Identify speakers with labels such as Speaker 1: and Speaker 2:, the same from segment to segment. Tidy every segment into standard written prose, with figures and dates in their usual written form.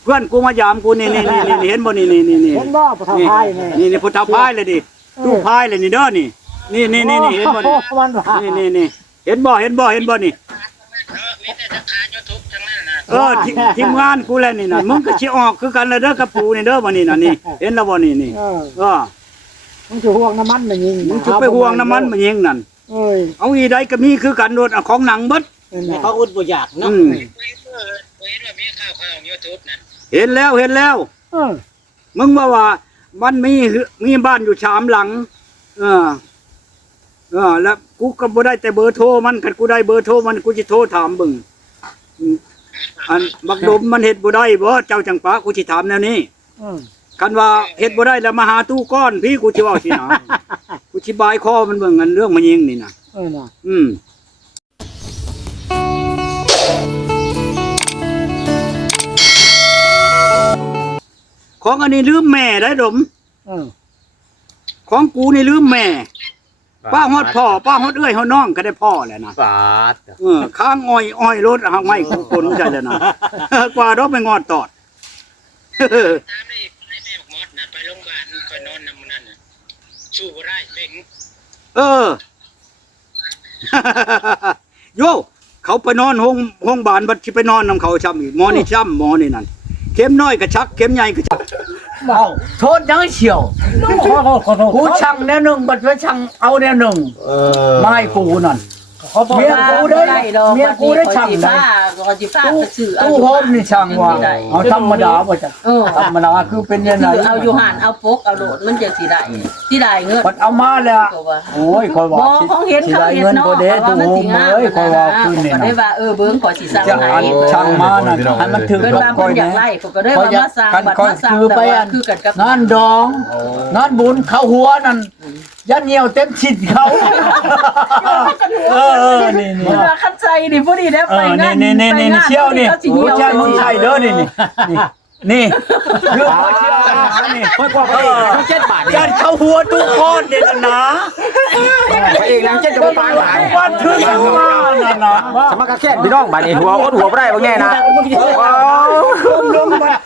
Speaker 1: พื่อนกูมายามกูนี่เห็นบ่นี่
Speaker 2: เห็นบ่ผู้เฒ่าพายนี่
Speaker 1: นี่พุทธพายเลยดิตู้พายเลยนี่เด้อนี่นี่เห็นบ่นี่นี่เห็นบ่นี่ทีมงานกูแล้วนี่น่ะมึงก็สิออกคือกันแล้วเด้อกับปูนี่เด้อบ่นี่น่ะนี่เห็นแล้วบ่นี่
Speaker 2: มึงสิห่วงน้ำมันมันยิง
Speaker 1: มึงสิไปห่วงน้ำมันมันยิงนั่นเอาอีใดก็มีคือกันโดดเอาของหนังเบิด
Speaker 3: เขาอุดบ่อยากเนาะ
Speaker 1: เห็นแล้วมึงว่ามันมีบ้านอยู่3หลังแล้วกูก็บ่ได้แต่เบอร์โทรมันคันกูได้เบอร์โทรมันกูสิโทรถามเบิ่งอันบักดมมันเฮ็ดบ่ได้บ่เจ้าจังปากูสิถามแนวนี้คันว่าเฮ็ดบ่ได้แล้วมาหาตู้ก้อนพี่กูสิเว้าสินะกูสิบายคอมันเบิ่งกันเรื่องมันยิงนี่น่ะของอันนี้ลืมแม่ได้ดมของกูนี่ลืมแม่ป้าฮอดพ่อป้าฮอดเอ้ยฮอดน้องก็ได้พ่อแหละนะ
Speaker 3: ปาด
Speaker 1: ข้างอ้อยรถเอาไม้คนใจแล้วนะกว่าดอกไปงอดตอด
Speaker 4: ตามนี่ไปแม่หมดน่ะไปโรงพยาบาลคอยนอนนำนั่นน่ะสู้บ่ได้เบ่ง
Speaker 1: โยเขาไปนอนห้องบานบัดสิไปนอนนำเขาช้ำอีกหมอนี่ช้ำหมอนี่นั่นเข็มน้อยก็ชักเข็มใหญ่ก็ชักโทษยังเฉียวกูช่างแนวหนึ่งบัดไว้ช่างเอาแนวหนึ่งไม่กูนั่นเมียกูได้ช่างได้ตู้โฮมนี่ช่างว่าเอาธรรมดาบ่จ้ะธรรมดาคือเป็นยังไง
Speaker 5: เอาอยู่หันเอาปกเอาโหลดมันจะสิได้เงิน
Speaker 1: มันเอามาแล้วโอ้ยคอยว่า
Speaker 5: ของเห็นเขาเห็นเนาะว่ามันสิงามคอยว่าคืนนี่ก็ได้ว่าเบิ่งขอสิสร้างให้
Speaker 1: ช่างมานั่นให้มันถึงกับ
Speaker 5: คอยอยากไล่ก็ได้ว่ามาสร้างบัดมาสร้างแต่ว่าคือกันกับ
Speaker 1: งานดองงานบุญเข้าหัวนั่นยันเหี่ยวเต็มชิดเขานี่
Speaker 5: มันว่าคันใจนี่ผู้นี้ได้ไปงาน
Speaker 1: นี่เชี่ยวนี่โอ้ใช่มึงใช่เด้อนี่คือพอเชี่ยวนี่
Speaker 3: กว่าไป7 บาท
Speaker 1: ยันเข้าหัวทุกคนเนี่ยนะ
Speaker 3: ไปเองนาง7จะบ่ปานหลาย
Speaker 1: วันถึงมาน่ะนะ
Speaker 3: สมัครแค่พี่น้องบัดนี้หัวอดหัวบ่ได้บ่แน่นะ
Speaker 1: ลงมัน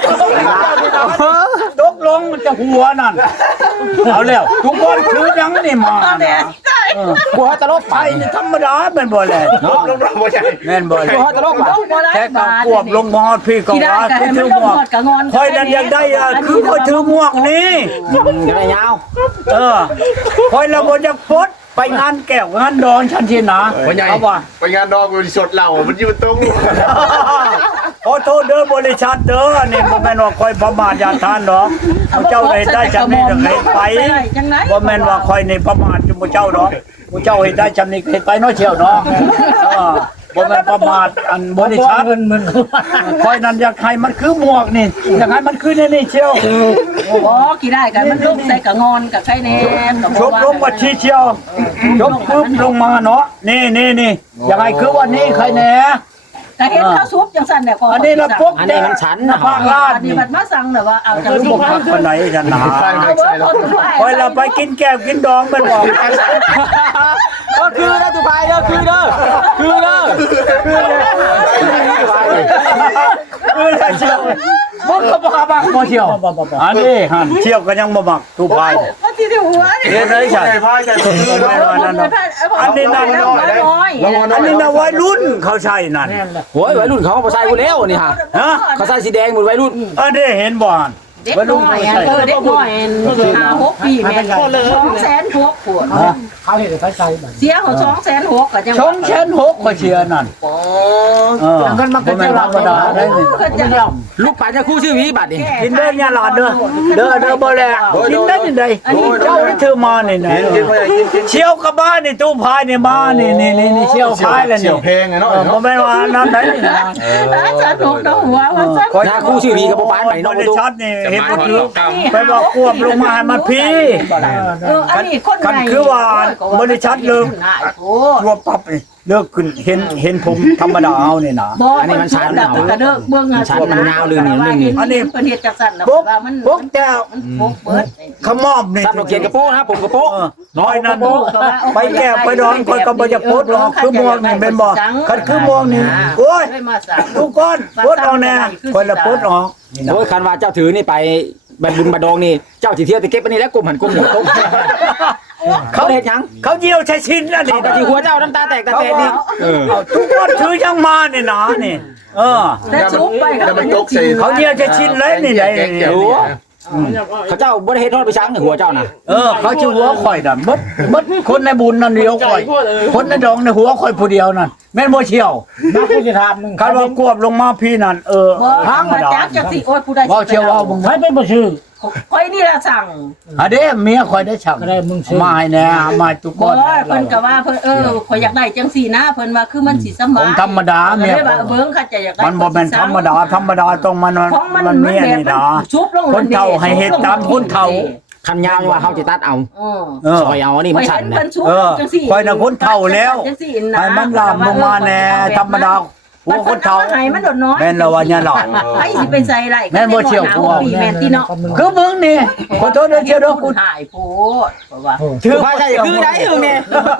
Speaker 1: ตกลงมันจะหัวนั่นเอาแล้วทุกคนคือยังนี่มากูฮอตลกไปนี่ธรรมดาเป็นบ่แลเนาะบ่ใช่แม่นบ่แล
Speaker 3: กูฮอตลก
Speaker 1: แค่ก็ควบลงมอดพี่ก็ว่าคือถือหมวกค่อยนั้นอยากได้คือค่อยถือหมวกนี่
Speaker 3: จะได้ยาว
Speaker 1: ค่อยละบ่อยากปลดไปงานแก้วงานดองฉันสินะ
Speaker 6: เอาว่าไปงานดองบริษัทเหล้ามันอยู่ตรง
Speaker 1: ขอโทษเด้อบริษัทเด้อนี่บ่แม่นว่าค่อยประมาทยานทานดอกเจ้าได้ฉันนี่จะให้ไปบ่แม่นว่าค่อยนี่ประมาทอยู่บ่เจ้าดอกบ่เจ้าเฮ็ดได้ฉันนี่เฮ็ดไปเนาะเชี่ยวเนาะบ่แม่นประมาทอันบริษัทมึงค่อยนั้นอยากให้มันคือหมวกนี่อยากให้มันคือนี่เชี่ยว
Speaker 5: กี่ได้กันมันลงใส่กะงอนกับไข่แหนม
Speaker 1: ชบลงมาชี้เชี่ยวชบปึ๊บลงมาเนาะนี่อยากให้คือวันนี้ใครแหน
Speaker 5: แต่เห็นข้าวซุปจังสั่นเนี่ย
Speaker 1: อันนี้เราปุ๊บ
Speaker 3: อันนี้มันฉัน
Speaker 1: นะภาคลาด
Speaker 5: อันนี้มันมาสั่งแต่ว่าเอาจาก
Speaker 1: ลูกพักคนไหนจะหนาคอยเราไปกินแก้วกินดองมันบอก
Speaker 3: ก็คือนะตุภายเด้อคือ
Speaker 1: เชี่ยวมึงก็บอกบักบ่เชี่ยวอันนี้หันเชี่ยวก็ยังบ่บักตุภายเห็นไหมใช่อันนี้นั่นอันนี้น่ะวัยรุ่นเขาใช่นั่น
Speaker 3: โอ้ยวัยรุ่นเขาบ่ใส่กูแล้วนี่ฮะเขาใส่สีแดงหมดวัยรุ่น
Speaker 1: อันนี้เห็นบ่อัน
Speaker 5: เด็กน้อยเด็กน้อย5-6 ปีแม่260,000ขวด
Speaker 2: เขาเห็นใส่
Speaker 5: เสียเขา260,000ก็จัง
Speaker 1: 260,000ก็เชียร์นั่น
Speaker 2: กันมาเป็นธรรมดาได้นี่
Speaker 3: ลูกป่าจะคู่ชื่อวิบัตินี่
Speaker 1: กินได้ยาหลานเด้อบ่แลกินได้จังได๋เจ้านี่ถือมานี่เชี่ยวกับบ้านนี่ตู้พายนี่มานี่เชี่ยวพายแล้วนี่
Speaker 6: เชี่ยวเพลงไงเนาะ
Speaker 1: บ่แม่นว่านั้นได้นี่
Speaker 5: ฉันถูกน้องหัวว่า
Speaker 3: คู่ชื่อวิกับบ่ปานไปเนาะ
Speaker 1: บริษัทนี่เเห็นบ่ถือไปบอกควบลงมาให้มันพี่
Speaker 5: อันนี้คน
Speaker 1: กันคือว่าบ่ได้ชัดเลยรวบปั๊บนี่เลิกขึ้นเห็นผมธรรมดาเอานี่นะ
Speaker 5: บ่อันนี้มันชันดับกระเด้อเบื้องชันยาวเลยนี่นึงอันนี้เพิ่นเฮ็ดจังซั่นน่ะว่ามัน
Speaker 1: พวกแก้ว
Speaker 5: พกเบิด
Speaker 1: ขมอบนี่
Speaker 3: ซับเราเขียนกระโปงนะผมกระโปง
Speaker 1: น้อยนั่นไปแก้วไปดอนคนก็บ่จะโพดหรอกคือม่วงนี่เป็นบ่คันคือม่วงนี่โอ้ย
Speaker 5: ได้มาสั่ง
Speaker 1: ทุกคนโพดเอาแน่คนละโพดออกนี่นะ
Speaker 3: โอ้ยคันว่าเจ้าถือนี่ไปบันบุญบันดองนี่เจ้าสิเที่ยวไปเก็บอันนี้แล้วกลุ่มหันกลุ่มเดียวกลุ่มเขาเฮ็ดหยัง
Speaker 1: เขาเยี่ยวใช้ชิ้นแล้ว
Speaker 3: เขา
Speaker 1: นี่
Speaker 3: กะสิหัวเจ้าน้ำตาแตกตาแตกนี่
Speaker 1: เอาทุกคนถือยังมานี่นะนี่
Speaker 5: แต่ชุบไป
Speaker 6: แล้วมันตกใส่
Speaker 1: เขาเยี่ยวใช้ชิ้นเลยนี่ได้
Speaker 3: รู้เขาเจ้าบ่ได้เฮ็ดทอดไปช้างหัวเจ้าน่ะ
Speaker 1: เขาชื่อหัวข่อยน่ะมดคนในบุญนั่นเดียวข่อยคนในดองในหัวข่อยผู้เดียวนั่นแม่นบ่เชี่ยว
Speaker 2: นักวิชาการนึง
Speaker 1: คันว่ากวบลงมาพี่นั่น
Speaker 5: ทางมาจักจักสิโอ้ยผู้ใด
Speaker 1: บ่เชี่ยวเอามึง
Speaker 2: ใครเป็นบ่ชื่อ
Speaker 5: ข่อยนี่ล่ะสั่ง
Speaker 1: อะเด้เมียข่อยได้ฉัก
Speaker 2: ก็ได้มึงชื่อ
Speaker 1: มาให้แน่มาทุกค
Speaker 5: บ่
Speaker 1: น
Speaker 5: เพิ่นก็ว่าเพิ่นข่อยอยากได้จังซี่นะเพิ่นว่าคือมันสิสำบาย
Speaker 1: ธรรมดาเมีย
Speaker 5: ว่าเบิ่งค่ะจะอยากได้
Speaker 1: มันบ่แม่นธรรมดาต้องมันเมียนี่นะ
Speaker 5: ชุบลง
Speaker 1: คนเฒ่าให้เฮ็ดตามคนเฒ่า
Speaker 3: คันยาวว่าเฮาสิตัดเอาซอยเอาอันนี้มันสั่น
Speaker 5: เพิ่
Speaker 3: นะ
Speaker 5: นชุบจังซี่
Speaker 1: ข่อยน่ะคนเฒ่าแล้วให้มันลามลงมาแน่ธรรมดาหัวคนเฒ่า
Speaker 5: ให้มันโดดน้อย
Speaker 1: แม่นละว่าเนี่ยหรอ
Speaker 5: ไผสิไปใส่ไรปีแม่นติเนาะ
Speaker 1: คือมึงนี่ขอโทษด้วยเชียวเด้อกู
Speaker 5: ถ่ายโพดเพราะว่า
Speaker 3: ถือว่าใช่คือได้อยู่นี่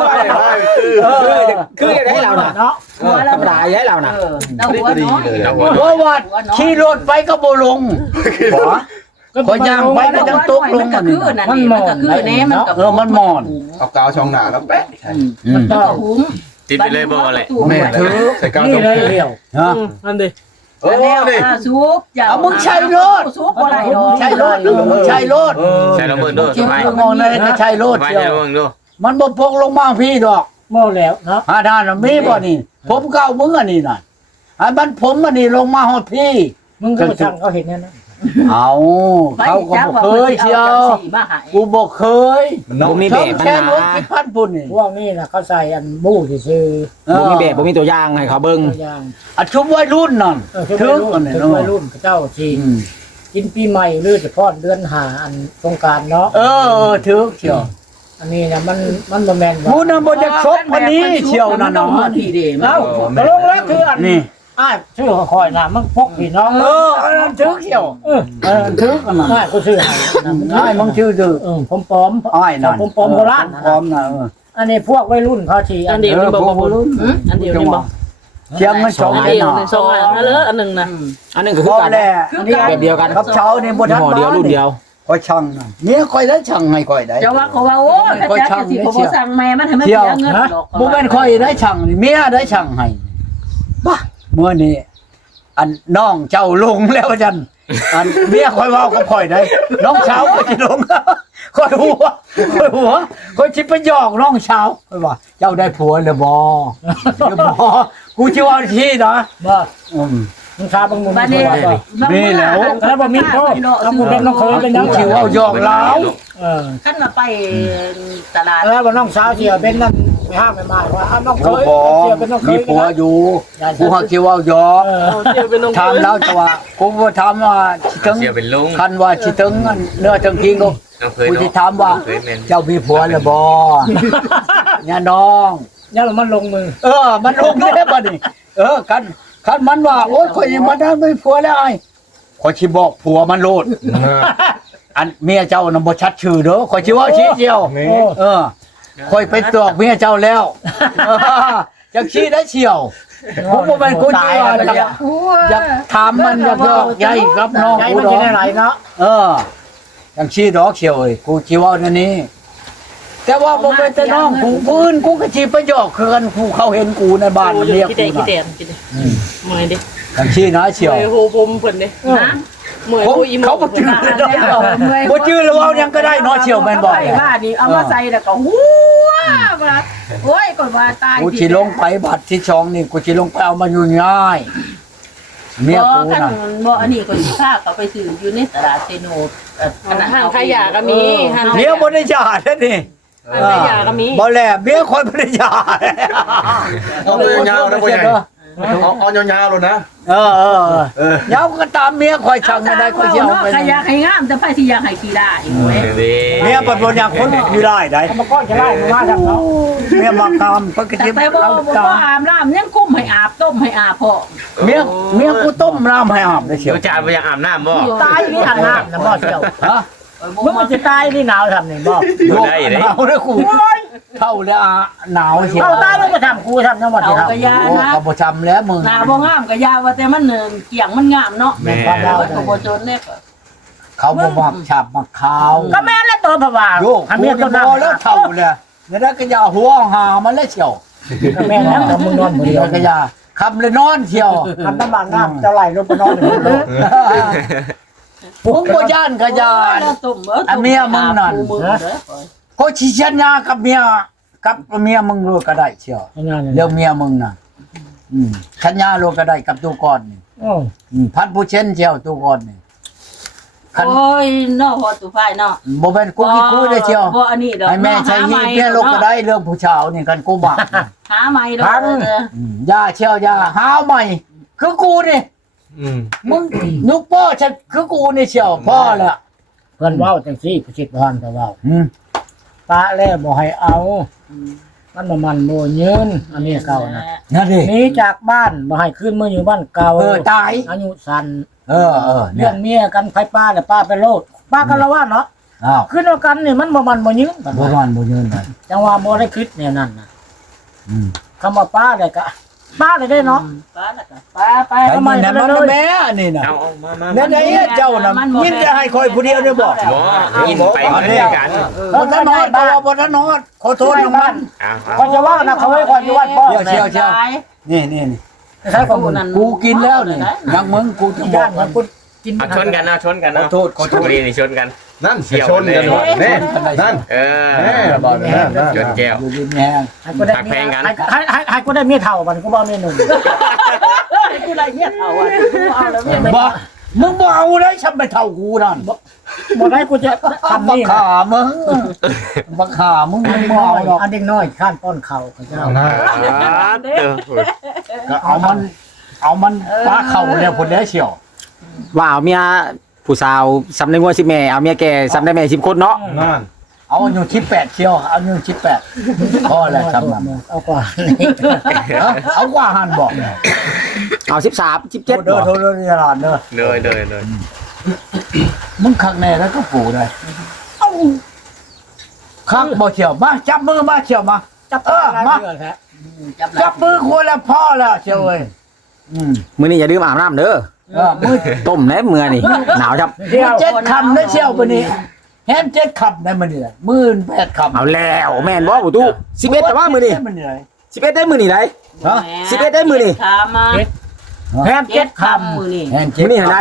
Speaker 3: คือได้เราน่ะ
Speaker 2: เนาะ
Speaker 3: ธรรมดาได้เราน่ะ
Speaker 5: เดาหัวน้อย
Speaker 1: เพราะว่าขี่รถไปก็บ่ลงขอย่างไปก็จังตกลง
Speaker 5: มันก็คือนั่นนี่มันก็คือแน่มันก็
Speaker 1: มันมอน
Speaker 6: เอากาวช่องหน้าแล้วแปะใช่
Speaker 5: มันก็หุ้ม
Speaker 4: ติดไปเลยบ่อะไร
Speaker 1: แม่ถือ
Speaker 6: ใส่กาว
Speaker 2: นี่
Speaker 6: ช่อง
Speaker 2: เลยเดียว
Speaker 1: ฮะ
Speaker 2: นั่นดิ
Speaker 6: โอ้
Speaker 5: แล้ว
Speaker 6: นี่
Speaker 5: ซุปอย่า
Speaker 1: เอามึงใช้รถ
Speaker 5: ซุปบ่ได้ดอก
Speaker 1: ใช้รถมึงใช้รถ
Speaker 4: ใช่แล้วมึงดู
Speaker 1: คิด
Speaker 4: ไป
Speaker 1: ว่ามองในก็ใช้รถ
Speaker 4: ไป
Speaker 1: เชียว
Speaker 4: แล้วมึงดู
Speaker 1: มันบ่พกลงมาพี่ดอก
Speaker 2: เมาแล้วเนาะ
Speaker 1: หาทานมีบ่นี่ผมเก่ามึงอันนี้น่ะอันมันผมอันนี้ลงมาฮอดพี่
Speaker 2: มึงก็ช่างเขาเห็นนั่นนะ
Speaker 1: เอาเขาก็บ่เคยเชียวกูบ่เคย
Speaker 3: บ่มีแบบมัน
Speaker 1: แค่รถ
Speaker 3: นะ
Speaker 1: คิดพันปุ่นนี่
Speaker 2: พวกนี้น่ะเขาใส่อันบู้ซื่อ
Speaker 3: บ่มีแบบบ่มีตัวอย่างให้เขาเบิ่ง
Speaker 2: ตัวอย่าง
Speaker 1: อัดชุบวัยรุ่นนั่น
Speaker 2: ถึ
Speaker 1: ถึ
Speaker 2: ง
Speaker 1: งอันนี้
Speaker 2: วัยรุ่นเจ้าที่
Speaker 1: อืม
Speaker 2: กินปีใหม่หรือจะพอดเดือนหาอันสงกรานต์เนาะ
Speaker 1: ถึงเชียว
Speaker 2: อันนี้นะมันบ่แม่น
Speaker 1: กูน่ะบ่จะชกอันนี้เชียวนั่นน่ะ
Speaker 5: พี่เด้
Speaker 2: เอ้าตกลงแล้วคืออัน
Speaker 1: นี่
Speaker 2: อ้ายชื่อคอยน่ะมันพกพี่น้อง
Speaker 1: อันนั้นถึงเชียวอันนั้นถึงอันนั้น
Speaker 2: อ้ายกูชื่อให้นะ
Speaker 1: อ้ายมึงชื่อดื้อ
Speaker 2: ผมปลอม
Speaker 1: อ้ายนั่น
Speaker 2: ผมปลอมโบราณ
Speaker 1: ปลอมน่ะ
Speaker 2: อันนี้พวกวัยรุ่นเขาที่อันเดียวนี่บ่วัยรุ่น
Speaker 5: อันเดียวนี่บ่
Speaker 1: เชียงมันสอง
Speaker 5: อัน
Speaker 1: เดื
Speaker 5: เดี
Speaker 1: อย
Speaker 5: วน
Speaker 1: น่ะ
Speaker 5: สองอันแล้วอันนึงนะ
Speaker 3: อันนึงก็คือ
Speaker 1: บ่
Speaker 3: กัน
Speaker 1: แลอันนี้
Speaker 3: แบบเดียวกัน
Speaker 1: กับเช้านี่บ่ทัน
Speaker 3: ห่อเดียวรุ่นเดียว
Speaker 1: ค่อยช่างน่ะเนี่ยค่อยได้ช่างให้ค่อยได้
Speaker 5: จะว่าเขาว่าโอ้ยเขาจะสิเขาบ่สั่งแม่มันให้มันเสียเงินหรอก
Speaker 1: บ่แม่นค่อยได้ช่างนี่เมียได้ช่างให้บ้าเมื่อนี้อันน้องเจ้าลงแล้วจันอันเมียค่อยเว้ากับค่อยได้น้องเช้าก็สิลงค่อยหัวค่อยสิไปหยอกน้องเช้าค่อยว่าเจ้าได้ผัวแล้วบ่บ่กูสิว่าที่นะ
Speaker 2: บ่
Speaker 1: อืม
Speaker 2: มึงทราบมึง
Speaker 5: บัดนี้
Speaker 2: แล้วบ่มีโทษแล้วกูเป็นน้องเคยเป็นน้อง
Speaker 1: สิว่าหยอกลาว
Speaker 5: คันมาไปตลาด
Speaker 2: แล้วบ่น้องสาวเสียเป็นนั่นไปห้ามไม่มาว่าน้องเคย
Speaker 1: บ่
Speaker 2: เสียเป็นน้องเค
Speaker 1: มี
Speaker 2: ย
Speaker 1: ผัวอยู่กูฮักสิว่าหยอกถามแล้วจะว่ากูบ่ถามว่าสิถึง
Speaker 4: เสียเป็นลุง
Speaker 1: คันว่าสิถึงเนื้อถึงจริงก็
Speaker 4: น้องเคย
Speaker 1: กูสิ
Speaker 4: เนาะ
Speaker 1: ถามว่า
Speaker 4: เคยแม่น
Speaker 1: เจ้ามีผัวแล้วบ่เนี่ยน้อง
Speaker 2: ยังมันลงมือ
Speaker 1: มันลงได้บ่นี่คันมันว่าโอ๊ยข่อยมันได้มีผัวแล้วไอ้ข่อยสิบอกผัวมันโลดอันเมียเจ้าน่ะบ่ชัดชื่อเด้อข่อยสิว่าชี้เดียวข่อยไปตอกเมียเจ้าแล้วจังชี้ได้เชียวผมบ่แม่นกูสิว่าอยากถามมันอยากยอกใหญ่กับน้อง
Speaker 2: ใจ
Speaker 1: กู
Speaker 2: มัน
Speaker 1: ดอ
Speaker 2: จะ
Speaker 1: ก
Speaker 2: ได้ไหลเนาะ
Speaker 1: จังชี้ดอกเชียวเอ้ยกูสิเว้านั่นนี่แต่ว่าบ่เป็นแต่น้องกูพื้นกูก็สิไปยอกคือกันกูเขาเห็นกูในบ้านมันเรียกกูนะ
Speaker 5: มวยดิ
Speaker 1: จังชี้นะเชียว
Speaker 5: โหผมเพิ่นดินะมวย
Speaker 1: ผม
Speaker 5: โหอีหม
Speaker 1: เขาบ่ชื่อเลยเนาะบ่ชื่อแล้วเว้ายังก็ได้เนาะเชียวแม่นบ่
Speaker 5: ไอ้บ้านนี่เอามาใส่แล้วก็หัวว่าโอ้ยก่อนว่าตาย
Speaker 1: กูสิลงไปบัตรที่ช่องนี่กูสิลงไปเอามาอยู่ง่ายเมียกู
Speaker 5: คัน
Speaker 1: น่ะ
Speaker 5: บ่อันนี้ก็สิพาเขาไปซื้ออยู่ในตลาดเซโนห้างขายยาก็มี
Speaker 1: เมียบ่ได้หย่าเด้อนี่
Speaker 5: ขายยาก็มี
Speaker 1: บ่แลเมียคนบ่ได้หย่า
Speaker 6: เอาเลยยาวนะพ่อใหญ่เอายาวๆเลยนะ
Speaker 2: เออเดี๋ยวก็ตามเมียคอยชังไม่ได้คอยเที่ยวไป
Speaker 5: ใครอยากให้งามแต่ไปที่อยากให้ขี้ได้เว้ย
Speaker 2: เมียปัดบนอย่างคนอยู่ได้ได้มาก้อนจะไล่มาทำเนาะเมียมาตามก็กระ
Speaker 5: แต่
Speaker 2: เทียม
Speaker 5: ไปบ่อาบน้ำยังกุ้มให้อาบต้มให้อาบพอ
Speaker 2: เมียกูต้มน้ำให้อาบได้เชียว
Speaker 7: อาจารย์ไปยังอาบน้ำบ่
Speaker 2: ตายนี่อาบน้ำนะบ่เชียวฮะมึงมันจะตายนี่หนาวทำนี่บ่หนาวเลยกูเท่าแล้วหนาวเชียวเท่าตายมึงมาทำกูทำยังบ่ที่ทำ
Speaker 5: ก็ยานะ
Speaker 2: ก็บ่จำแล้วมึง
Speaker 5: หน้าบ่งามก็ยาว่าแต่มันเกี่ยงมันงามเนาะ
Speaker 2: แม่ความเรา
Speaker 5: ก็บ่จนเด้
Speaker 2: เขาบ่มักฉับมักขาว
Speaker 8: ก็แม่นแล้วตัวผวา
Speaker 2: โยกกูจะพอแล้วเท่าเลยเนี่ยนะก็อย่าหัวหามันแล้วเชียว
Speaker 8: ก็แม่นแล้วแต่มึงนอนคนเดี
Speaker 2: เดี๋
Speaker 8: ย
Speaker 2: ยว วก็อย่าคำเลยนอนเชียว
Speaker 8: ทำน้ำมันน้ำจะไหลลงไปนอนเลย
Speaker 2: ผมบ่ย่านก็ย่าน อันเมียมึงนั่น ก็ชิชัญญากับเมียมึงรู้ก็ได้เชียวเรื่องเมียมึงน่ะชัญญารู้ก็ได้กับตัวก่อนนี่พันผู้เช่นเชียวตัวก่อนนี่
Speaker 5: โอ้ยเนาะพอตุไฟเนาะ
Speaker 2: บ่แม่นกูกี่กูได้เชียว
Speaker 5: บ่อันนี้ดอก
Speaker 2: ให้แม่ใช้ฮีเพี้ยลูกก็ได้เรื่องผู้ชาวนี่กันกูบัก
Speaker 5: หาใหม่ดอก
Speaker 2: อย่าเชียวอย่าหาใหม่คือกูนี่มึงนุกพ่อฉันคือกูนี่เชียวพ่อแหละ
Speaker 8: เพื่อนว่าจังซี่ประชิดพรก็ว่าป้าแล้วบ่ให้เอามันบ่ยืนอันนี้เก่านะ
Speaker 2: นั่นดิ
Speaker 8: หนีจากบ้านบ่ให้ขึ้นมาอยู่บ้านเก่า
Speaker 2: ตาย
Speaker 8: อายุสั้น
Speaker 2: เเนี่
Speaker 8: เรื่
Speaker 2: ย
Speaker 8: องเมียกันไผป้าแล้วป้าไปโลดป้ากันละว่าเนาะ
Speaker 2: อ้าว
Speaker 8: ขึ้นเอากันนี่มันบ่ยืน
Speaker 2: บ่มันบ่ยืนไป
Speaker 8: จังว่าบ่ได้คิดแนวนั้นน่ะคำว่าป้าเลยก็ป้าเลยได้เนาะ
Speaker 5: ป้าละก็
Speaker 8: ไป
Speaker 2: ไอ้
Speaker 8: ทำไม
Speaker 2: นี่นะมันแม่นี่น่ะ
Speaker 7: เอามา
Speaker 2: นั่นไอ้เจ้าน่ะยินจะให้คอยผู้เดียวได้บ่
Speaker 7: บ่กินไปเหมือนกัน
Speaker 2: บ่ทันนอนบ่ทันนอนขอโทษน้องมัน
Speaker 8: ก็จะว่านะเขาไว้ก่อนอยู่วัดพ่อ
Speaker 2: เชียวนี่
Speaker 8: ใช่ของมึง
Speaker 2: กูกินแล้วนี่ยังมึงกูจะบ
Speaker 8: ย่า
Speaker 2: อน ก
Speaker 8: มันกูกิน
Speaker 7: เอาชนกันเอาชนกัน
Speaker 2: ขอ
Speaker 7: เอา
Speaker 2: โทษขอโทษ
Speaker 7: พอดีนี่ชนกัน
Speaker 6: นั่นชนกันหมดนี่นั่น
Speaker 7: เออ
Speaker 6: แม่บอกเลยนั่น
Speaker 7: ชนแก้ว
Speaker 2: อยู่ดีแห้ง
Speaker 8: ให้กูได้ให้กูได้เมียเท่ามันกูบ่เมียหนุ่ม
Speaker 5: กูได้เฮ็ดเอาอ่ะกูเอาแล้วเนี่ย
Speaker 2: บ่มึงบ่เอาได้ฉันไปเท่ากูนั่น
Speaker 8: บ่ได้กูจะ
Speaker 2: ทำ
Speaker 8: ทำ
Speaker 2: บัก
Speaker 8: นี่
Speaker 2: ขามึงบักขามึง
Speaker 8: อัน
Speaker 2: บ่
Speaker 8: เด็กน้อ
Speaker 2: เอา
Speaker 8: ย
Speaker 2: หรอก
Speaker 8: อันเด็กน้อยข้านป้อนเข่าเขาเจ้า
Speaker 2: ก็เอามันปลาเข่าเนี่ยพุ่นแล้วเชียว
Speaker 3: ว่าเอาเมียผู้สาวสำในงัว10แม่เอาเมียแก่สำในแม่10คนเนาะ
Speaker 6: นั่น
Speaker 2: เอาอยู่18เชียวเอาอยู่18พอแล้วครับนั่น
Speaker 8: เอากว่า
Speaker 2: เอากว่าหันบอก
Speaker 3: เอา13 17
Speaker 2: เด้อ
Speaker 3: บ่
Speaker 2: โทรนี่ตลาดเด้อ
Speaker 7: เลย
Speaker 2: มึงคักแน่แล้วก็ปู่ได้คักบ่เชียวมาจับมือมาเชียวมา
Speaker 8: จับ
Speaker 2: มา
Speaker 8: เรือแท้
Speaker 2: จับมือคนแล้วพ่อแล้วเชียวเว้ย
Speaker 3: มื้อนี้อย่าลืมอาบน้ำเด้อ
Speaker 2: มือ
Speaker 3: ต้มแหนมื้อนี่หนาวจับ
Speaker 2: เจ็ดคำได้เชียวปะนี่แฮม7คำได้มื้อนี่18คำ
Speaker 3: เอาแล้วแม่นบ่ปู่ตู้11แต่ว่ามื้อนี้
Speaker 2: มันเหนื่อย
Speaker 3: 11ได้มื้อนี้ได้
Speaker 2: ฮะ
Speaker 3: 11ได้มื้อนี่
Speaker 5: ถามมา
Speaker 8: แฮม
Speaker 5: เจ็ดคำมือนี่
Speaker 2: แฮม
Speaker 3: มื้อนี้หาได้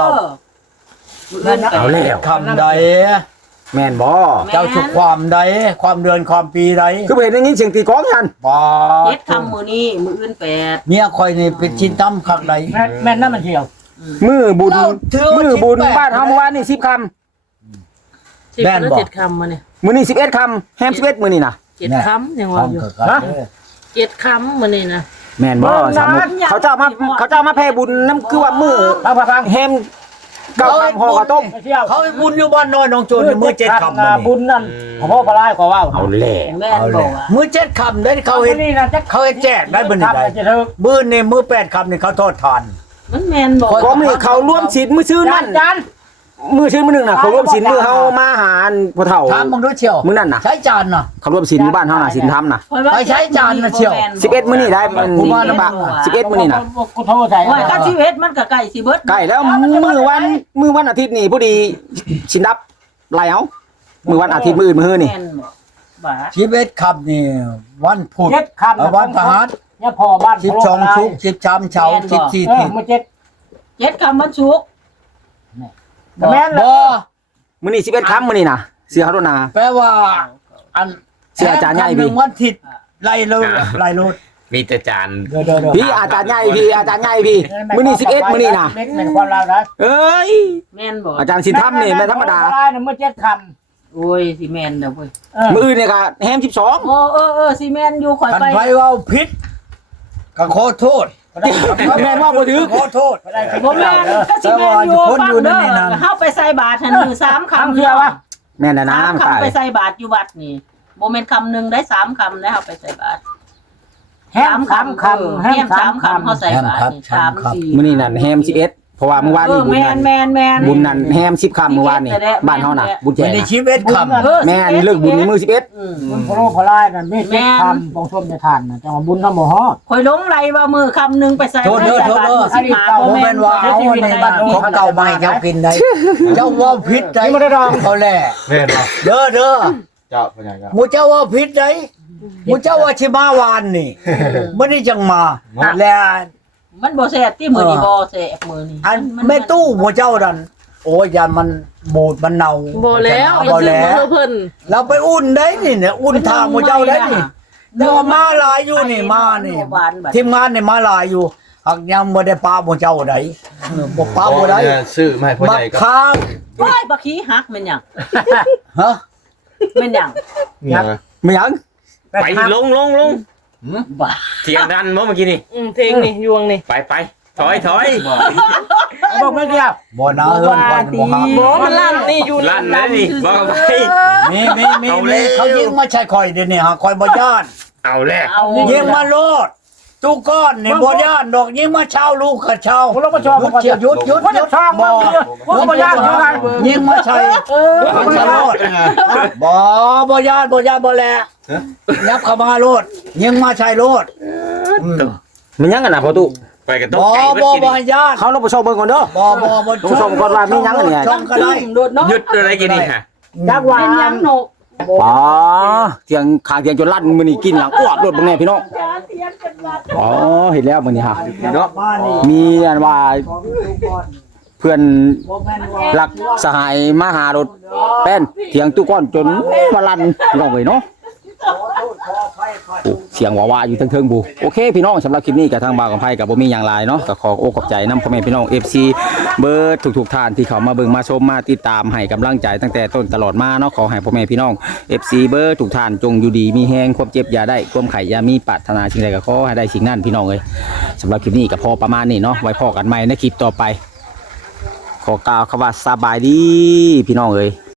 Speaker 2: เอาแล้วคำใด
Speaker 3: แม่นบ่
Speaker 2: เจ้าทุกความใดความเดือนความปีใด
Speaker 3: คือบ่เห็นได้ยินเสียงตีกลองกัน
Speaker 2: บ่
Speaker 5: เจ็ดคำมือนี่มืออื่น8
Speaker 2: เมียคอยนี่เป็นชิ้นตั้มคักใด
Speaker 8: แม่นนั่นมันเที่ยว
Speaker 3: มือบุญ
Speaker 2: เราถือว่า
Speaker 3: มือบุญ
Speaker 2: 18
Speaker 3: บ้านเฮาเมื่อวานนี่10คำ
Speaker 2: แม่นบ่
Speaker 5: 7คำมาเนี่ย
Speaker 3: มื้อนี้11คำแฮม11มื้อนี้น่ะ
Speaker 5: 7คำยังว่าอยู่
Speaker 2: ฮะ
Speaker 5: 7คำมื้อนี่นะ
Speaker 3: แม่นบ่สามมื้อเขาเจ้ามาแผ่บุญน้ำคือว่ามือ
Speaker 8: ฟัง
Speaker 3: แฮมเก้าคำห่อข้าวต้ม
Speaker 8: เที่ยว
Speaker 2: เขาไปบุญอยู่บ้านน้อยน้องโจรมือ7คำนี่
Speaker 8: บุญนั่นของพ่อพลายขอว่า
Speaker 3: เอาแหละ
Speaker 5: แม่นบอกว่า
Speaker 2: มือ7คำได้เขาเห็น
Speaker 8: นี่นะจะ
Speaker 2: เขาเห็นแจกได้บ่นี่ได้มื้อนี่มื้อ8คำนี่เขาทอดทาน
Speaker 5: มันแม่นบอก
Speaker 3: ก็มีเขาร่วมศีลมื้อชื่อนั่น
Speaker 8: จาน
Speaker 3: มื้อชื่อมื้อนึงน่ะเขาร่วมศีลมื้อเฮามาหาพ่อเฒ่า
Speaker 2: ถามมึงดูเชียว
Speaker 3: มื้อนั้นน่ะ
Speaker 2: ใช้จานน่ะ
Speaker 3: เขาร่วมศีลอยู่บ้านเฮาน่ะศีลธรรมน่ะ
Speaker 2: ไปใช้จานมาเชียว
Speaker 3: 11มื้อนี้ได้มัน
Speaker 2: ผมว่าลำบาก
Speaker 3: 11มื้อนี้น่ะ
Speaker 8: กูโทรใส่
Speaker 5: ว่าค่าชีวิตมันก็ใกล้สิเบิด
Speaker 3: ใกล้แล้วมื้อวันอาทิตย์นี่พอดีสินดับไล่เอามื้อวันอาทิตย์มื้ออื่นมื้อนี่
Speaker 5: แม่นบอกบ่า
Speaker 2: ชีวิตคำนี่วันพุธ
Speaker 8: เจ็ดคำ
Speaker 2: วันพฤหัส
Speaker 8: เนี่ยพอบ้าน
Speaker 2: 12ชุก13เช้า14
Speaker 8: เออมาเจ็ด
Speaker 5: 7คำมันชุก
Speaker 8: แม่น
Speaker 2: บ่
Speaker 3: มื้อนี้11คำมื้อนี้น่ะเสือเฮาโดนนา
Speaker 2: แปลว่าอัน
Speaker 3: เสียอาจารย์ใหญ่พี่
Speaker 2: 1วันอาทิตย์ไล่เลยไล่รถ
Speaker 7: มีแต่จาน
Speaker 2: เด้อ
Speaker 3: พี่อาจารย์ใหญ่พี่อาจารย์ใหญ่พี่มื้อนี้11มื้อนี้น่ะ
Speaker 8: เป็นความเรานะ
Speaker 3: เอ้ย
Speaker 5: แม่นบอก
Speaker 3: อาจารย์สินธรรมนี่ไม่ธรรมดา
Speaker 8: ได้นะเมื่อเจ็ดค
Speaker 5: โอ้ยสิแม่นเด้อเว้ย
Speaker 8: ำ
Speaker 3: มื้ออื่นนี่ก็แฮม12
Speaker 5: โอ้สิแม่นอยู่ข่อย
Speaker 2: กัน
Speaker 5: ไป
Speaker 2: ไปเว่าผิดก็ขอโทษ
Speaker 3: แม่นว่าบ่ถือ
Speaker 2: ขอโทษ
Speaker 5: บ่แม่นก็สิแม่นอยู่ฟังเด้อเฮาไปใส่บาตรหั่นมือ3คำ
Speaker 8: เชื่อวะ
Speaker 3: แม่นแล้วนะ
Speaker 5: 3
Speaker 3: มัน
Speaker 5: คำ
Speaker 3: ตาย
Speaker 5: ไปใส่บาตรอยู่วัดนี่บ่แม่นคำนึงได้3คำได้เฮาไปใส่บาตร
Speaker 8: แฮม3คำแฮม3คำ
Speaker 5: เฮาใส่บาตรนี่3 4
Speaker 3: มื้อนี้นั่นแฮม11เพราะว่าเมื่อวานนี้บุญ
Speaker 5: แม่
Speaker 3: นั่
Speaker 5: น
Speaker 3: น
Speaker 5: แม่นแม่น
Speaker 3: บุญนั่นแฮม10ค่ำเมื่อวานนี่บ้านเฮาน่ะบุญแจ
Speaker 2: ไม่
Speaker 3: ก
Speaker 2: ได้ชีวิตคำ
Speaker 3: แม่นเลิกบุญในมื้อ11
Speaker 8: บุญพระโลพระลายนั่นมี7คำบ่ชมในทานน่ะจังว่าบุญทำบ่ฮอด
Speaker 5: ข่อยหลงไหลว่ามือคำนึงไปใส่
Speaker 2: โทษเด้อโทษเด้อ
Speaker 5: ใส่บาตร
Speaker 2: บ่แม่นว่าเอาในบ้านของเก่าใหม่เจ้ากินได้เจ้าว่าผิดได้เขาแหละ
Speaker 6: แม่นบ่
Speaker 2: เด้อ
Speaker 6: เจ้าพ่อใหญ่ครับ
Speaker 2: หมู่เจ้าว่าผิดได้หมู่เจ้าว่าสิมาวานนี่บ่ได้จังมาแล้ว
Speaker 5: มันบ่แซ่บที่มือนี่บ่แซ่บมือนี่
Speaker 2: อันแม่ตู้หมู่เจ้านั่นโอ้ยยานมันบูดมันเน่า
Speaker 9: บ่แล้ว
Speaker 2: บ่แล้ว
Speaker 9: เพิ่น
Speaker 2: เราไปอุ่นได้นี่เนี่ยอุ่นทางหมู่เจ้าได้นี่แต่ว่ามาหลายอยู่นี่มานี่ทีมงานนี่มาหลายอยู่หักยังบ่ได้ปาหมู่เจ้าได้บ่ปาบ่ได้
Speaker 6: เนี่ยซื้อมาให้พ่อ
Speaker 2: มา
Speaker 6: ใหญ่ครับ
Speaker 2: ค้าง
Speaker 5: ว้ายบักขี้หักแม่นหยัง
Speaker 2: ฮะ
Speaker 5: แม่นหยัง
Speaker 6: เนี่ย
Speaker 3: ไม่หยัง
Speaker 7: ไปลง
Speaker 5: บ้า
Speaker 7: เถียงดันเมื่อกี้นี่
Speaker 9: เพลงนี่ยวงนี่
Speaker 7: ไปถอย
Speaker 8: บอกไม่เกี่ยว
Speaker 2: บ่น่าเฮือนควันบ่ฮับ
Speaker 9: บ่มันลั่นนี่อยู่
Speaker 7: ลั่นเลยนี่บอกไป
Speaker 2: มีเขายิงมาใช่ข่อยเดี๋ยวนี้หาข่อยบ่ย่าน
Speaker 7: เอาแหละ
Speaker 5: เอา
Speaker 2: ยิงมาโลดตู้ก้อนนี่บ่ย่านดอกยิงมาเช่าลูกกะเช่า
Speaker 8: ผมเราก็ชอบ
Speaker 2: หยุดหยุด
Speaker 8: ว่าจะสร้างมันว่าบ่ยากเท่ากัน
Speaker 2: ยิงมาใช่มาใช่โลดบ่ย่านบ่แลยับเข้ามาโลดยิงมาใช่โลด
Speaker 3: มันยังกันน่ะพ่อตู้
Speaker 7: ไปกันต้อ
Speaker 2: บ่
Speaker 7: งไก่
Speaker 2: บ่
Speaker 7: เมื่อกี้
Speaker 2: บ่
Speaker 7: นี่
Speaker 2: ย่าน
Speaker 3: เขาต้องไปชมเบิ่งก่อนเด้อ
Speaker 2: บ่
Speaker 3: ต้องชมก่อนว่ามีหยังอันเนี่ย
Speaker 2: ช่องก็ได้
Speaker 5: โดดเนาะ
Speaker 7: หยุดอะไรกินนี่ฮะ
Speaker 8: จักว่า
Speaker 5: เป็นหยังโนก
Speaker 3: อ๋อเถียงข้างเถียงจนลั่นมื้อนี้กินหลังอ้วกรถบ่แน่พี่น้องอ๋อเห็นแล้วมื้อนี้ฮะ
Speaker 2: เนาะมานี่
Speaker 3: มีอันว่าเพื่อนรักสหายมาหารถแป้นเถียงตู้ก้อนจนมาลั่นพี่น้องเอ้ยเนาะโอ้เสียงว่าๆอยู่เทิงๆบูโอเคพี่น้องสำหรับคลิปนี้กับทางบ่าวกับไผกับบ่มีหยังหลายเนาะก็ขอขอบใจนำพ่อแม่พี่น้อง FC เบิร์ดทุกๆท่านที่เข้ามาเบิ่งมาชมมาติดตามให้กำลังใจตั้งแต่ต้นตลอดมาเนาะขอให้พ่อแม่พี่น้อง FC เบิร์ดทุกท่านจงอยู่ดีมีแฮงความเจ็บอย่าได้ความไข่อย่ามีปรารถนาสิ่งใดก็ขอให้ได้สิ่งนั้นพี่น้องเอ้ยสำหรับคลิปนี้ก็พอประมาณนี้เนาะไว้พอกันใหม่ในคลิปต่อไปขอกล่าวคำว่าสบายดีพี่น้องเอ้ย